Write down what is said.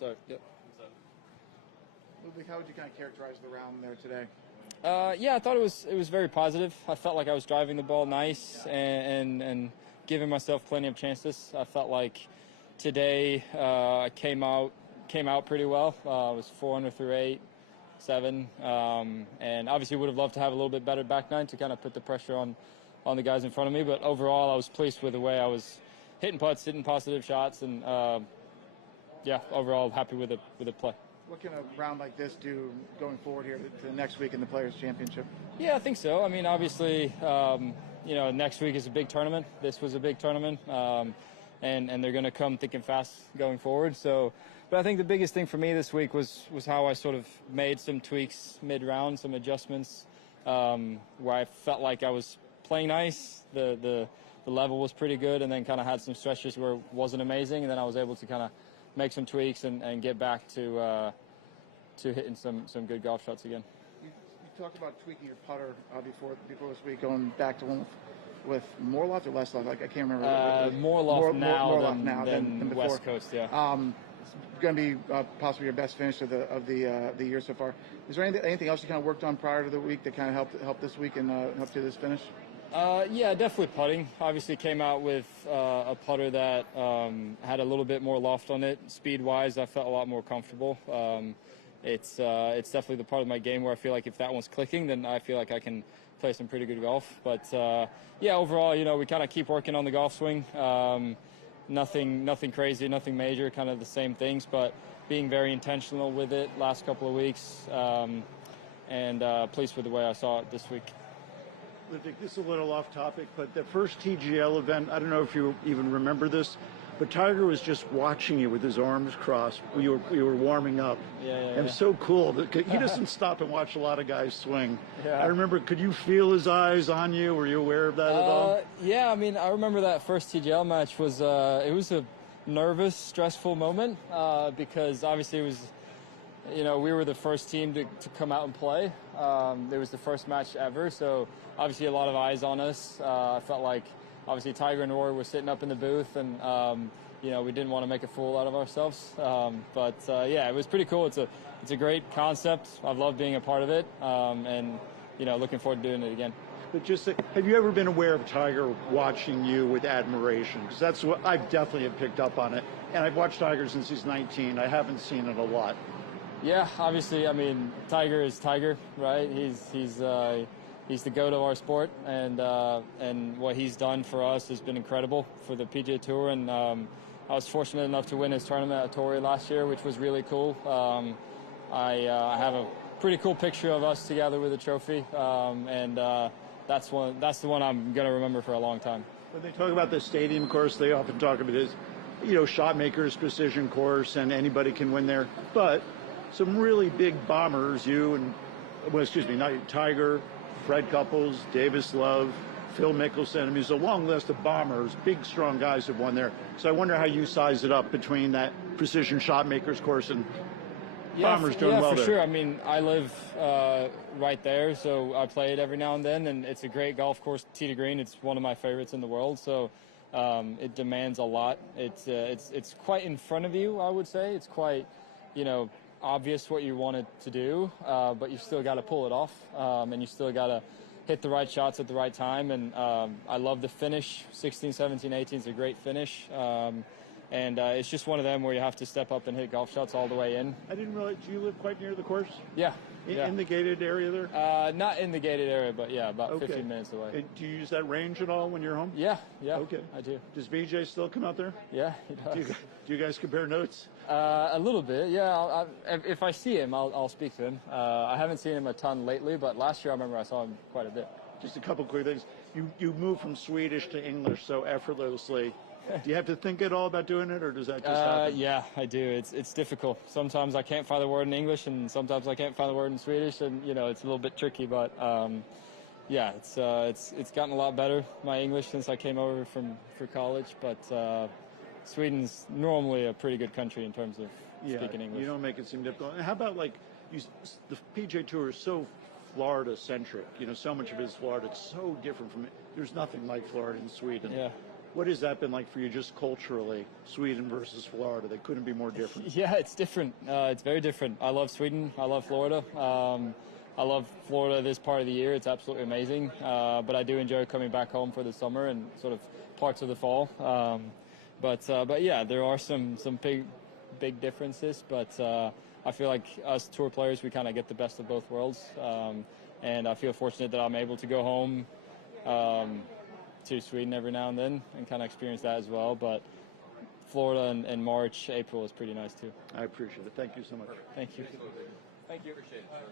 Sorry. Yep. Ludvig, how would you kind of characterize the round there today? Yeah, I thought it was very positive. I felt like I was driving the ball nice and giving myself plenty of chances. I felt like today I came out pretty well. I was 4 under through 8, 7, and obviously would have loved to have a little bit better back nine to kind of put the pressure on the guys in front of me. But overall, I was pleased with the way I was hitting putts, hitting positive shots, and yeah, overall happy with the play. What can a round like this do going forward here to next week in the Players' Championship? Yeah, I think so. I mean, obviously, next week is a big tournament. This was a big tournament, and they're going to come thick and fast going forward. So, but I think the biggest thing for me this week was how I sort of made some tweaks mid-round, some adjustments, where I felt like I was playing nice. The level was pretty good, and then kind of had some stretches where it wasn't amazing, and then I was able to kind of make some tweaks and get back to hitting some good golf shots again. You talked about tweaking your putter before this week, going back to one with more loft or less loft. I can't remember. More loft now than before. West Coast. Yeah. It's going to be possibly your best finish of the year so far. Is there anything else you kind of worked on prior to the week that kind of helped this week and helped you this finish? Yeah, definitely putting. Obviously came out with a putter that had a little bit more loft on it. Speed-wise, I felt a lot more comfortable. It's definitely the part of my game where I feel like if that one's clicking, then I feel like I can play some pretty good golf. But yeah, overall, we kind of keep working on the golf swing. Nothing crazy, nothing major, kind of the same things, but being very intentional with it last couple of weeks, and pleased with the way I saw it this week. Ludvig, this is a little off topic, but the first TGL event, I don't know if you even remember this, but Tiger was just watching you with his arms crossed. You were warming up. Yeah. It was so cool. He doesn't stop and watch a lot of guys swing. Yeah. I remember, could you feel his eyes on you? Were you aware of that at all? Yeah, I mean, I remember that first TGL match was it was a nervous, stressful moment because obviously it was, we were the first team to come out and play. It was the first match ever, so obviously a lot of eyes on us. I felt like obviously Tiger and Rory were sitting up in the booth, and we didn't want to make a fool out of ourselves. But yeah, it was pretty cool. It's a great concept. I've loved being a part of it, and looking forward to doing it again. But just have you ever been aware of Tiger watching you with admiration? Because that's what I definitely have picked up on it. And I've watched Tiger since he's 19. I haven't seen it a lot. Yeah, obviously, I mean, Tiger is Tiger, right? He's the GOAT of our sport, and what he's done for us has been incredible for the PGA Tour. And I was fortunate enough to win his tournament at Torrey last year, which was really cool. I have a pretty cool picture of us together with a trophy, and that's the one I'm going to remember for a long time. When they talk about the stadium course, they often talk about this, shot makers, precision course, and anybody can win there. But some really big bombers, not Tiger, Fred Couples, Davis Love, Phil Mickelson. I mean, there's a long list of bombers, big, strong guys have won there. So I wonder how you size it up between that precision shot makers course and bombers doing well there. Yeah, for sure. I mean, I live right there, so I play it every now and then, and it's a great golf course, tee to green. It's one of my favorites in the world, so it demands a lot. It's quite in front of you, I would say. It's quite, obvious what you wanted to do, but you still got to pull it off, and you still got to hit the right shots at the right time. And I love the finish. 16, 17, 18 is a great finish, and it's just one of them where you have to step up and hit golf shots all the way in. I didn't realize, do you live quite near the course? Yeah. In the gated area there? Not in the gated area, but yeah, about 15 minutes away. Do you use that range at all when you're home? Yeah. Okay. I do. Does VJ still come out there? Yeah, he does. Do you guys compare notes? A little bit, yeah. If I see him, I'll speak to him. I haven't seen him a ton lately, but last year I remember I saw him quite a bit. Just a couple quick things. You moved from Swedish to English so effortlessly. Do you have to think at all about doing it, or does that just happen? Yeah, I do. It's difficult. Sometimes I can't find the word in English, and sometimes I can't find the word in Swedish, and it's a little bit tricky. But yeah, it's gotten a lot better, my English, since I came over for college. But Sweden's normally a pretty good country in terms of speaking English. You don't make it seem difficult. And how about the PGA Tour is so Florida-centric. So much of it is Florida. It's so different from it. There's nothing like Florida in Sweden. Yeah. What has that been like for you just culturally, Sweden versus Florida? They couldn't be more different. Yeah, it's different. It's very different. I love Sweden. I love Florida. I love Florida this part of the year. It's absolutely amazing. But I do enjoy coming back home for the summer and sort of parts of the fall. But yeah, there are some big differences. But I feel like us tour players, we kind of get the best of both worlds. And I feel fortunate that I'm able to go home to Sweden every now and then and kind of experience that as well. But Florida in March, April is pretty nice too. I appreciate it. Thank you so much. Thank you. Thank you. Appreciate it.